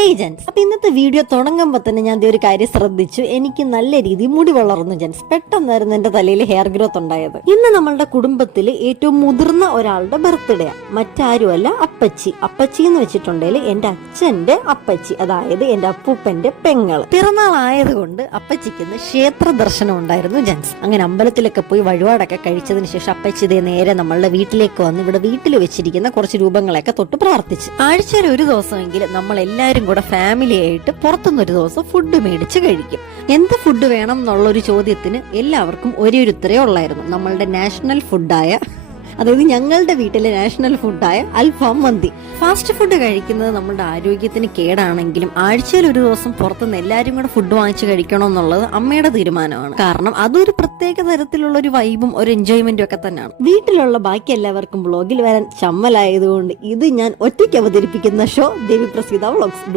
Hey gents, അപ്പൊ ഇന്നത്തെ video തുടങ്ങുമ്പോൾ തന്നെ ഞാൻ ഒരു കാര്യം ശ്രദ്ധിച്ചു. എനിക്ക് നല്ല രീതിയിൽ മുടി വളർന്നു ജെൻസ്. പെട്ടെന്നായിരുന്നു എന്റെ തലയിൽ ഹെയർ ഗ്രോത്ത് ഉണ്ടായത്. ഇന്ന് നമ്മളുടെ കുടുംബത്തിൽ ഏറ്റവും മുതിർന്ന ഒരാളുടെ ബർത്ത്ഡേ. മറ്റാരുമല്ല, അപ്പച്ചി. അപ്പച്ചി എന്ന് വെച്ചിട്ടുണ്ടെങ്കിൽ എന്റെ അച്ഛന്റെ അപ്പച്ചി, അതായത് എന്റെ അപ്പൂപ്പന്റെ പെങ്ങള്. പിറന്നാൾ ആയതുകൊണ്ട് അപ്പച്ചിക്ക് ഇന്ന് ക്ഷേത്ര ദർശനം ഉണ്ടായിരുന്നു ജെൻസ്. അങ്ങനെ അമ്പലത്തിലൊക്കെ പോയി വഴിപാടൊക്കെ കഴിച്ചതിന് ശേഷം അപ്പച്ചി ഇതേ നേരെ നമ്മളുടെ വീട്ടിലേക്ക് വന്ന് ഇവിടെ വീട്ടിൽ വെച്ചിരിക്കുന്ന കുറച്ച് രൂപങ്ങളൊക്കെ തൊട്ട് പ്രാർത്ഥിച്ചു. ആഴ്ചയിൽ ഒരു ദിവസമെങ്കിലും നമ്മൾ എല്ലാവരും കൂടെ ഫാമിലി ആയിട്ട് പുറത്തുനിന്നൊരു ദിവസം ഫുഡ് മേടിച്ച് കഴിക്കും. എന്ത് ഫുഡ് വേണം എന്നുള്ളൊരു ചോദ്യത്തിന് എല്ലാവർക്കും ഒരേ ഒരു ഉത്തരവേ ഉള്ളായിരുന്നു. നമ്മളുടെ നാഷണൽ ഫുഡായ, അതായത് ഞങ്ങളുടെ വീട്ടിലെ നാഷണൽ ഫുഡായ അൽഫാം മന്തി. ഫാസ്റ്റ് ഫുഡ് കഴിക്കുന്നത് നമ്മുടെ ആരോഗ്യത്തിന് കേടാണെങ്കിലും ആഴ്ചയിൽ ഒരു ദിവസം പുറത്തുനിന്ന് എല്ലാവരും കൂടെ ഫുഡ് വാങ്ങിച്ച് കഴിക്കണം എന്നുള്ളത് അമ്മയുടെ തീരുമാനമാണ്. കാരണം അതൊരു പ്രത്യേക തരത്തിലുള്ള ഒരു വൈബും ഒരു എൻജോയ്മെന്റും ഒക്കെ തന്നെയാണ്. വീട്ടിലുള്ള ബാക്കി എല്ലാവർക്കും വ്ളോഗിൽ വരാൻ ചമ്മലായതുകൊണ്ട് ഇത് ഞാൻ ഒറ്റയ്ക്ക് അവതരിപ്പിക്കുന്ന ഷോ ദേവി പ്രസീത വ്ളോഗ്സ്.